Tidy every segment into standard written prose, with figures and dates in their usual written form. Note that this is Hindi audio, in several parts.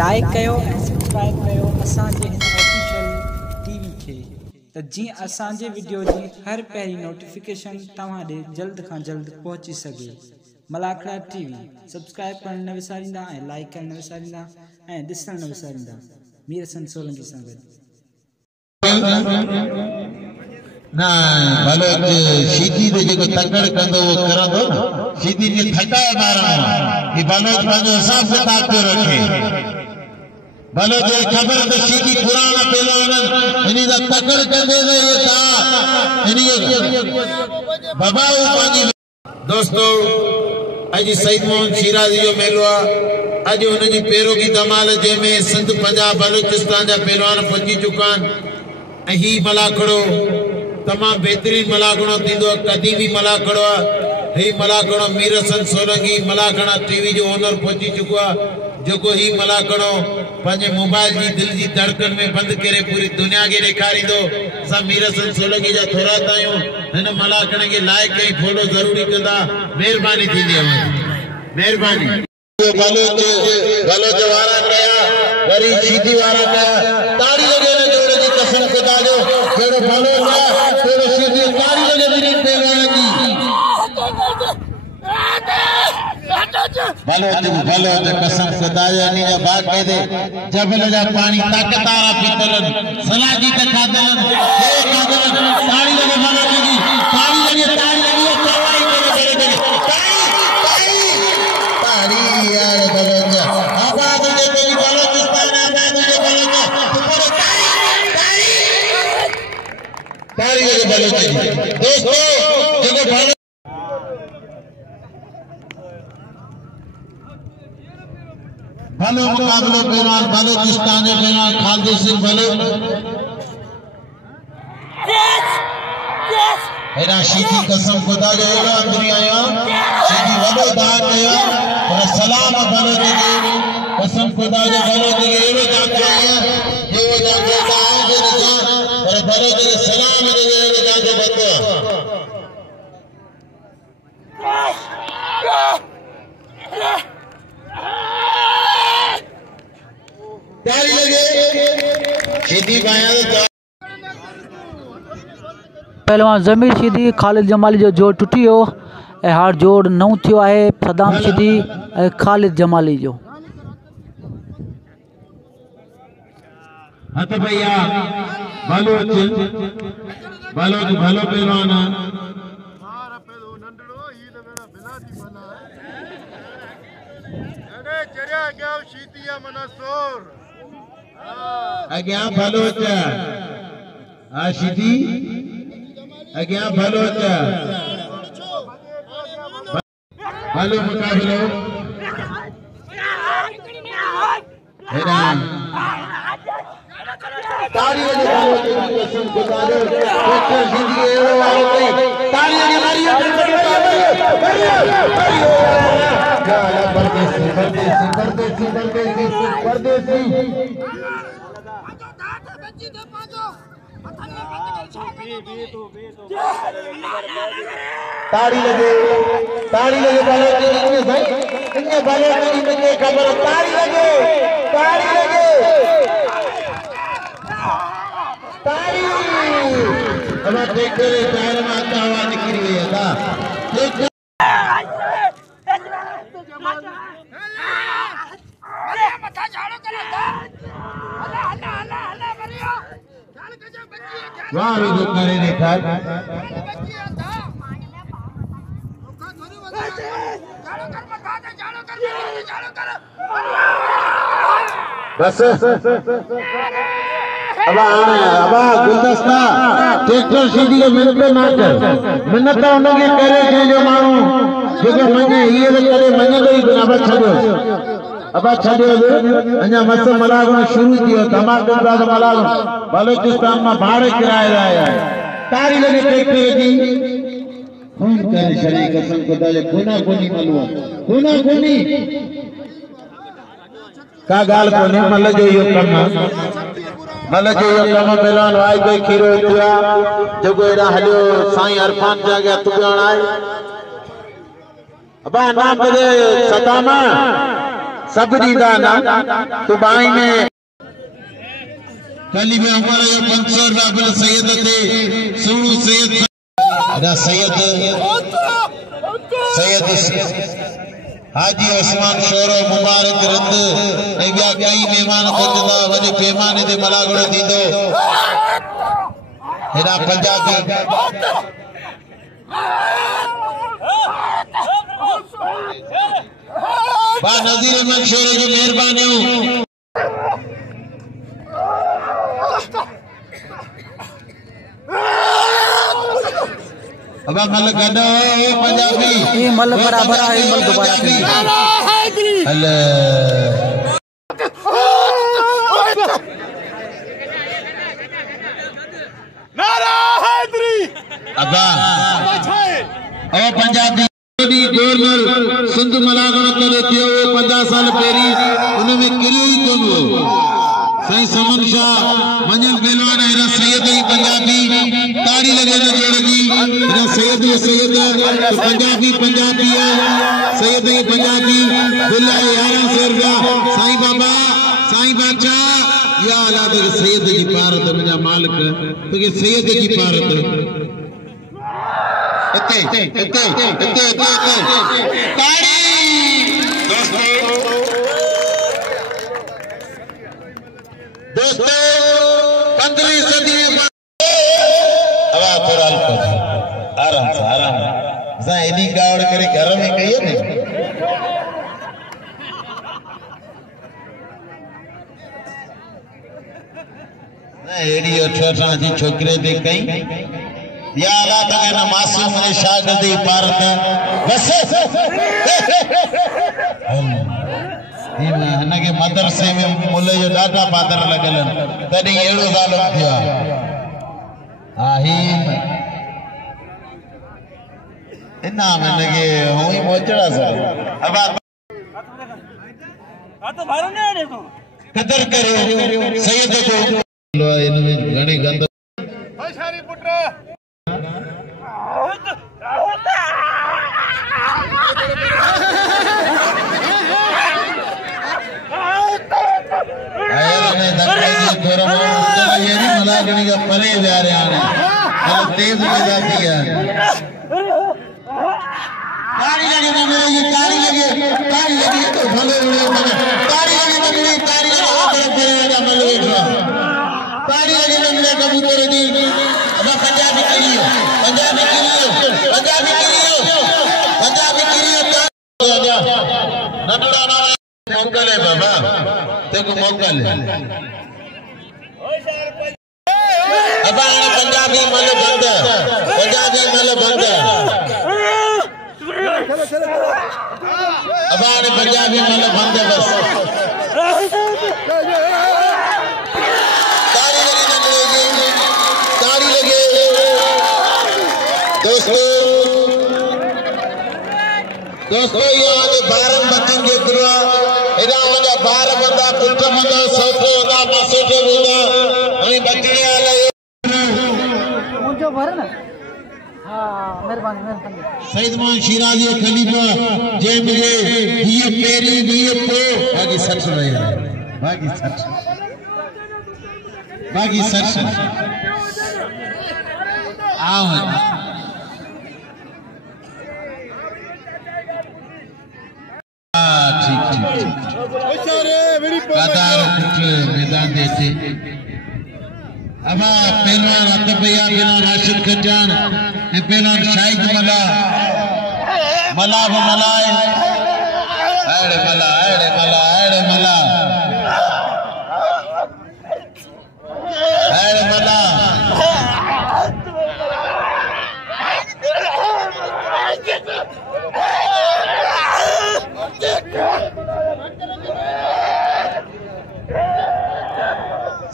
लाइक कयो ऐं सब्सक्राइब कयो असांजे हिन ऑफिशियल टीवी खे त जीअं असांजे वीडियो जी हर पहिरीं नोटिफिकेशन तव्हां ॾे जल्द खां जल्द पहुची सघे। मलाखड़ा टीवी सब्सक्राइब करण न विसारींदा ऐं लाइक करण न विसारींदा ऐं ॾिसण न विसारींदा। मीर हसन सोलंकी सां गॾु ना बलोच सीधी दे जो तकड़ कंदो वो करंदो ना सीधी ने थका मारणो कि बलोच पंहिंजो हिसाब किताब पे रखे बलोच जे खबर त सीधी पुराना पहलवान इनी दा तकड़ कंदे ने ये ता इनी बाबाऊ पानी दोस्तों आज सईद मोहन शिराजी जो मेलो आ आज उन जी पेरो की धमाल जे में सिंध पंजाब बलूचिस्तान जा पहलवान पहुंची चुका आहिनि। ही मलाखड़ो तमाम बेहतरीन मलाखड़ो थींदो कदी भी मलाखड़ो ही मलाखड़ो मीर हसन सोलंकी मलाखड़ा टीवी जो ओनर पहुंची चुको है जो ही मलाखड़ो पंहिंजे मोबाइल की दिल की धड़कन में बंद करे पूरी दुनिया के ॾेखारींदो। असां मीर हसन सोलंकी जा थोरात आहियूं हिन मलाखड़े के लाइक ऐं फॉलो जरूरी कंदा। मेहरबानी थींदी मेहरबानी बलोच वारा कया वरी सीधी वारा कया ताड़ी लगे न जोड़े की कसम खुदा जो केड़ो बलोच है केड़ो सीधी ताड़ी लगे मेरी पहलवान की बलोच कसम खुदा जो नी बाग कह दे जबल जा पानी ताकतारा पीतलन सलाजी ते खादलन हे खादलन ताड़ी लगे बलोच की ताड़ी लगे चवाई करे ताड़ी यार बलोच आवाज दे तेरी बलोचिस्तान आवाज दे बलोच ताड़ी लगे बलोच की दोस्तों देखो भलो मुकाबलो पहलवान बलूचिस्तान के पहलवान खालिद सिंह बलोच एरा सीधी कसम खुदा जो एड़ा दुनिया आया सीधी वडो दान कया और सलाम बलोच के कसम खुदा जो बलोच के एड़ो जाके आया जो जाके आया जे निशान और बलोच के सलाम दे एड़ो जाके बतो ताली लगे सीधी बाया पहलवान ज़मीर सीधी खालिद जमाली जो जोड़ टुटी हो ऐं हार जोड़ नओं थियो आहे सदाम सीधी ऐं खालिद जमाली जो। हथ भैया बलोच बलोच भलो पहलवान अग्या बलोच आ सीधी अग्या बलोच भलो मुकाबलो हेरा ताड़ी लगे बलोच की कसम खुदा जो डॉक्टर सीधी एड़ो वालो कई ताड़ी लगे मारियो परदेसी परदेसी परदेसी परदेसी परदेसी ताड़ी लगे बलोच की भाई इनके बलोच की मुझे खबर ताड़ी लगे ताड़ी अब ट्रैक्टर टायर में आता हुआ निकली हुई है ना वाह भी करे नहीं था बस अब गुलदस्ता ट्रैक्टर सीधी मिनत ना कर मिनत उनके करे जो मानू जो मने ये करे मने तो ही अब छो अब अञा मस मलाखड़ो शुरू थियो धमाकेदार मलाखड़ो बलूचिस्तान में भाड़े किराए आया तारी लगे ट्रैक्टर जी खून करे शरी कसम खुदा जो खूना खूनी मलुआ खूना खूनी का गाल कोने मल जो यो कम पहलवान वाई कोई खीरो थिया जो एड़ा हलियो साईं अरफान जा गया तू आए अब नाम बजे सदामा सब दीदा ना तो बाई में कली में हमारा ये 500 रुपया बिल सैयद थे सुनु सैयद अदा सैयद हाजी उस्मान शोरो मुबारक रंद ए बिया कई मेहमान पहुंचदा वडे पैमाने ते मलागड़ो दींदो हेडा पंजाबी बा नज़ीर अहमद शोरो जो मेहरबानियों अब मल गडो पंजाबी ये मल बराबर है मल दोबारा अल्लाह नारा हैदरी अबा ओ पंजाबी गवर्नर सिंध मलागण करे थियो 50 साल पहिरी उनमें किरियो ही कोन हो सही समन शाह मंजल पहलवान है सैयद ही पंजाबी ताड़ी लगे न जोड़गी ना सैयद तो पंजाबी है सैयद ही पंजाबी बिल्ला 1100 रुपया साईं बाबा साईं बादशाह या औलाद के सैयद की पारत मुझा मालिक तो के सैयद की पारत इते ताड़ी दोस्तों 15वीं सदी में अब थोड़ा आराम से एडी गावड़ करे घर में कहिए ने ना एडी छोटा जी छोकरे दे कई या अल्लाह तके ना मासूम ने शागिर्दी पारत बस हिनके मदरसे में मुल्ले जो डाटा पादर लगलन तडी एड़ो ज़ालिम थिया आहीन इना मनके होई मोचड़ा सर अब तो भारो ने देखो कदर करो सैयद को लो इनमें घणी गंद भाई सारी पुत्र मलागणी का परे जा रहे हैं तेज में जाती है ताड़ी लगे ना मेरे ये ताड़ी लगे तो भले ताड़ी लगे ना मेरे ताड़ी लगे ताड़ी लगे ना मेरे कबूतर दी अब पंजाबी करियो नटड़ा ना मोकल है बाबा तेको मोकल है अब पंजाबी मल बंद अब पंजाबी मल बंद बस ताड़ी लगे दोस्तों ये आज 12 बच्चों के गुरुआ इधर मुझे 12 बंदा पुत्र बंदा सोचो ना मसोचो बंदा हमें बच्चे आले मुझे भर ना हां मेहरबानी सईद मोहन शिराजी खलीफा जे मुझे ये पेरी ये पो बाकी सच आओ ठीक कदार कुछ मैदान देते अब पहलवान अतबैया बिना राशिद खजान पहलवान शाहिद मला मलाए अरे मला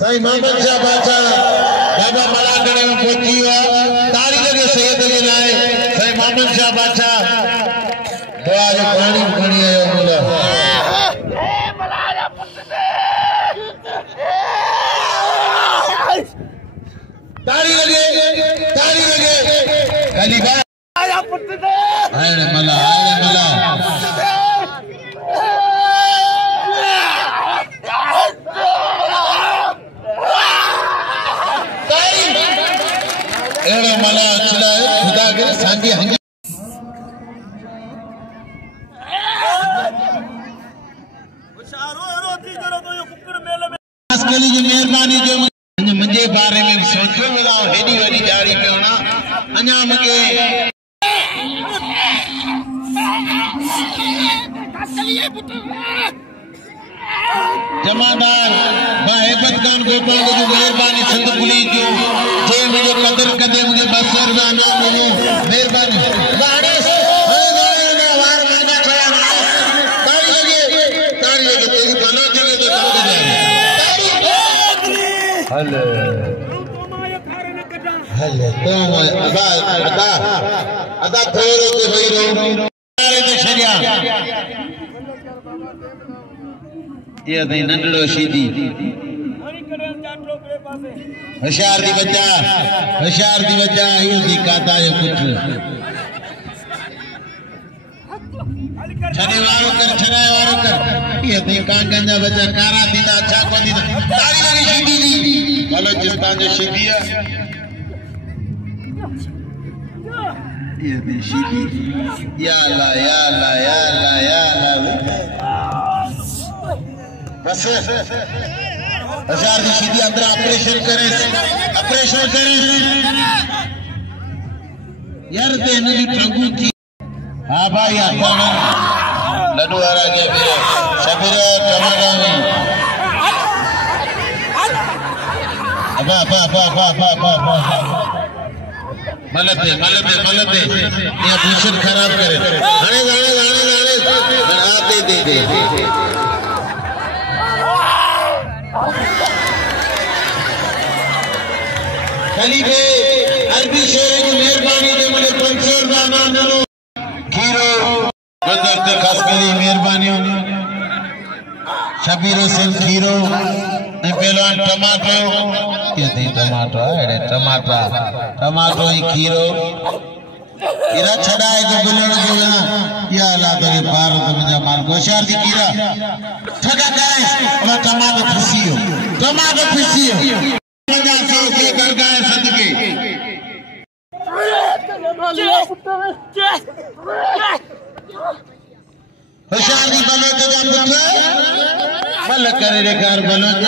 साईं मोहम्मद शाह बादशाह बाबा मलागणे में पहुंची हुआ तारीख के सैयद के लाए साईं मोहम्मद शाह बादशाह दुआ जो पानी खड़ी है मुला तारीख लगे खाली बात आया पुत्र दे आए मला गली की मेहरबानी जो मुझे बारे में सोचो बताओ हेडी वडी जारी पे होना अन्या मुझे जमादार बाहेबत खान गोपाल की मेहरबानी संत पुलिस जो जे मुझे कदर कदे मुझे 200 रुपया ना मुझे मेहरबानी गाड़ी से वार महीना खड़ा ताली लगे तेरी बना चले तो काम कर हेलो हेलो तो अदा थोड़े के होई रो तो शरिया ये नहीं नंडड़ो सीधी होशियार दी बच्चा यो दी काता यो कुछ छने वारो कर ये नहीं कांगंजा बच्चा कारा दीदा अच्छा को दीदा ताली लगी सीधी दी बलोचिस्तान जो सीधिया ये दी सीधी या अल्लाह बस हजार की सीधी अंदर ऑपरेशन करे यार देने की टंगू थी हाँ भाई आता ना लड्डू आ रहा गया मेरा सबरे टमाटा में मलत है ये भूषण खराब करे गाने दे खलीफे अरबी शेर की मेहरबानी दे मुझे 500 रुपया नाम दो खीरो गुजरते खास करी मेहरबानी शबीर हुसैन खीरो पहलवान टमाटो ये थी टमाटो है टमाटो ही खीरो कीरा छड़ा है जो बुलण जो ना या अल्लाह तो के पार तो मुझे मार गोशार दी कीरा ठगा करे और टमाटो खुशियो मजा सो के कर गए सदके होशियार दी बलोच जा पुत्र बल करे रे कार बलोच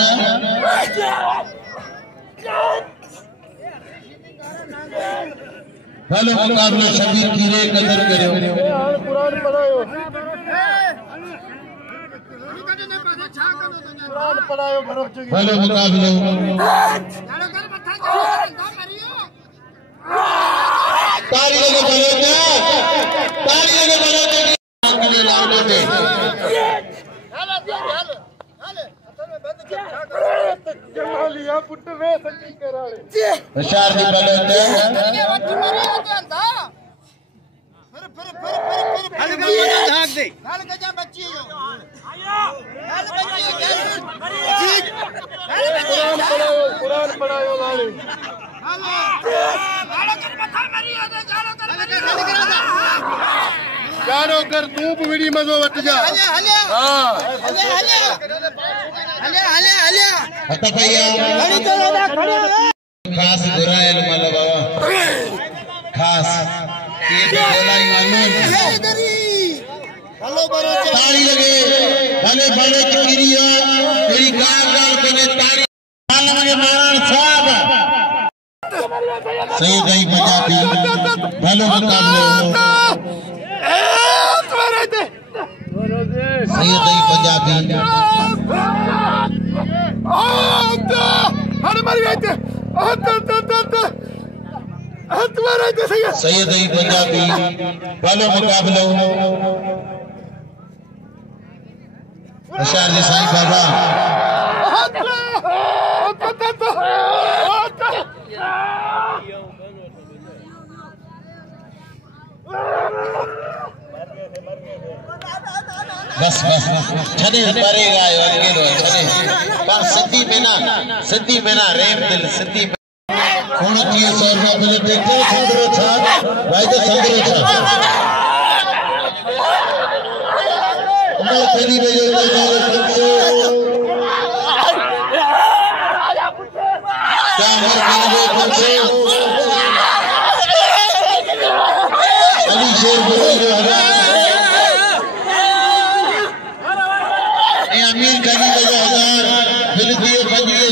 भलो मुकाबले शबीर कीरे कदर करो कुरान पढ़ायो भलो मुकाबले ताली लगे बलोच के लाडो दे जमालिया पुट वे सच्ची कराले होशियार दी बलोच हल भाग दे हल गजा बच्ची जो हल बच्ची कुरान पढ़ायो लाले गालो कर मथा मरी है गालो कर धूप विड़ी मजो वट जा हां हले हता भैया खास गुरायल मल बाबा खास ये बोलाई मालूम हेलो बरो ताली लगे भले चुगिरिया तेरी गाल कोने ताली माल मगे महाराज साहब सही गई पंजाबी भलो मुकाबले सही गई पंजाबी हर मर गए सैयद ही पंजाबी भलो मुकाबलो होशियार जी साईं बाबा बस छने परेगा अकेलो छने पर सिद्धि में ना रेम दिल सिद्धि में 2900 रुपया मुझे ट्रैक्टर संदरो छा भाई तो संदरो छा मैं पहली बजे क्या हर बजे पंचे अली शेर बोले अमीर गनी बजे 1000 फिर दिए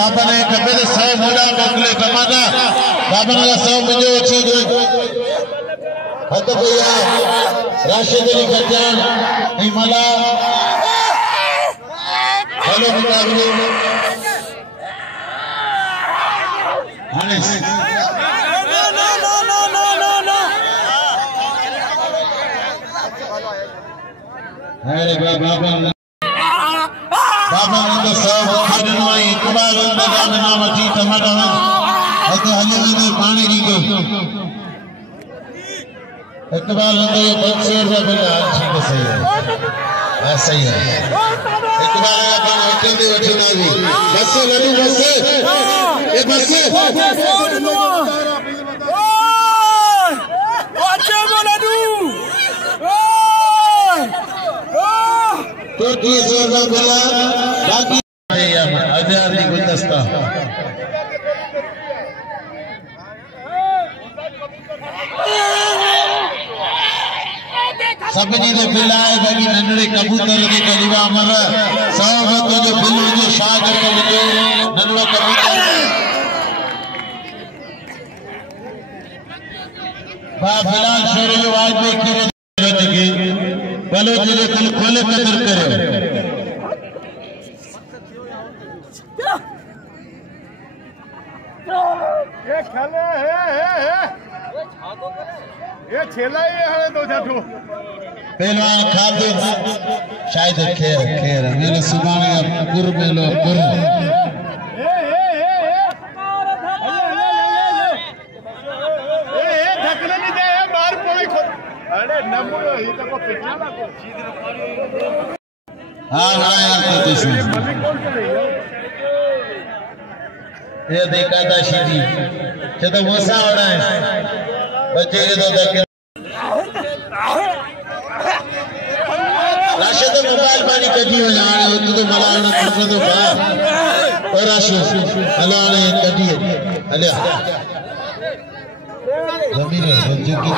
बाबा ने कबे 100 मोड़ा मोकले टमाटा बाबा ने 100 मुझे अच्छी हत भैया राशिद अली कट्यान हिमाला हेलो मुकाबले हनीस अरे बाबा ने सब खड़नो इकबाल का नाम अची टमाटा हते हले ने पानी दी को इकबाल ने 500 रुपए बिल ठीक है सही है सही है इकबाल का होटल दे वठना भी बस लड्डू बस ए बस तो 30 रुपए बाकी आजादी गुलदस्ता सभिनी जो बिल आहे बाक़ी नंढड़े कबूतर के कलीवा अमर 100 तो जो बिल जो शाह जो नंढड़ो कबूतर बा बिलाल शेर जो आज में किरे के बलोच जे कुल खोले कदर करे ये खेले ये छेला ये है दो जाठो पहलवान खाते शायद खेर मेरे सुबाने पुर में लो पुर ढकने नहीं दे बाहर कोई अरे नमूनो ये तो पिटना ना को हां बनाया तो ये देखा था सीधी जब मोसा होना है बच्चे के तो देख राशिद मोबाइल पानी कदी हो जाने तो मलाना करने तो बा और राशिद अल्लाह ने कदी अल्लाह जमीन है बच्चे की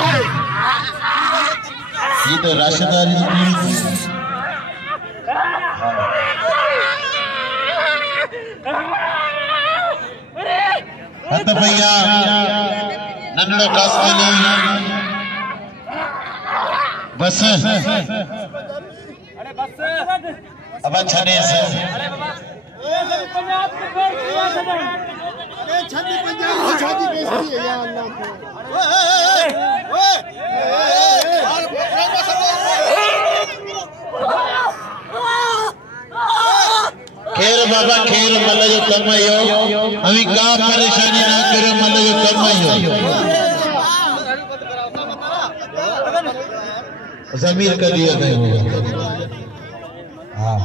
ये तो राशिदारी हत भैया नन्नड़ो कास्तानी बस अब छने से छाती पंजाब छाती बेइज्जती है या अल्लाह खेर बाबा खेर मल जो कम आयो अभी का परेशानी ना करे मल जो कम आयो जमीर का दिया गया होगा हां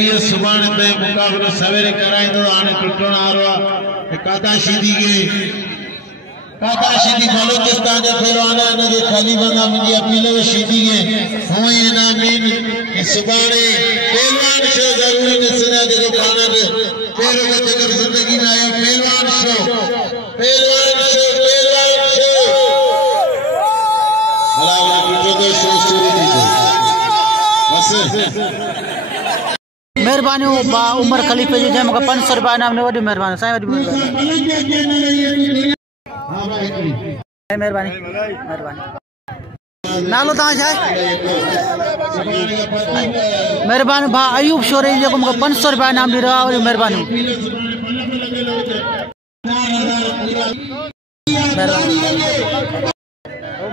ये सुबान पे मुकाबलो सवेरे कराइंदो आने टुटण आरो कादा सीधी के काका सीधी बलोचिस्तान जो पहलवान है जो खाली बंदा मुझे अपील में सीधी है हुए ना मीन कि सुबाने पहलवान शो जरूरी निसना जो खाना दे पहले वो जगह जिंदगी में आया पहलवान शो हलाला टूटो तो शो शुरू थी बस मेहरबानी उमर खलीफे जी जै मूंखे 500 रुपया इनाम ने वॾी महिरबानी साईं वॾी महिरबानी नालो तव्हां छा आहे महिरबानी भाउ अयूब शोरे जेको मूंखे 500 रुपया इनाम ॾई रहियो आहे वॾी महिरबानी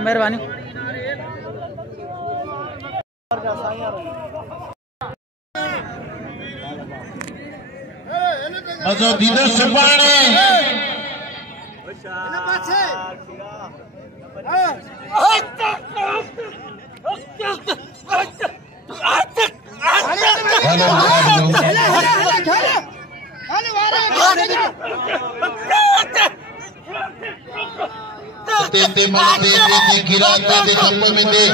महिरबानी मजो दीदा सुबाने ते मन दे गिरा दे कप में दे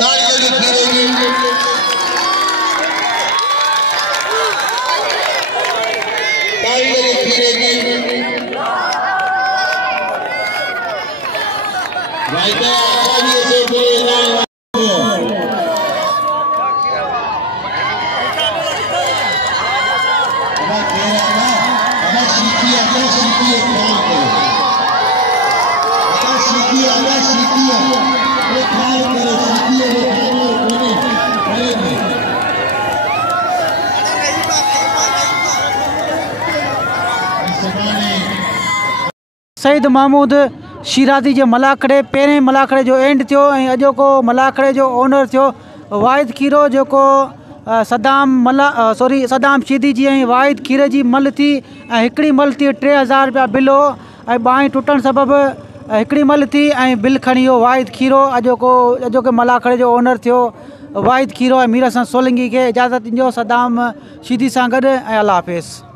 ताली लगी गिरेगी वाइदा आचार्य से कोई इनाम अब तेरा ना अब सीखी ख्याल करो अब सीखी वो ख्याल करो सीखी वो ख्याल कोने करेंगे सईद महमूद शिराज़ी जे मलाखड़े पहिरें मलाखड़े जो एंड थियो ऐं अॼोको मलाखड़े जो ओनर थियो वाहिद खीरो जेको सदाम शीदी जी ऐं वाहिद खीरे जी मल थी ऐं हिकिड़ी मल थी 3000 रुपया बिल हो ऐं बांह टुटण सबबि हिकिड़ी मल थी ऐं बिल खणी वियो वाहिद खीरो अॼोके मलाखड़े जो ओनर थियो वाहिद खीरो ऐं मीर हसन सोलंकी खे इजाज़त ॾिजो सदाम शीदी सां गॾु ऐं अल्लाह हाफ़िज़।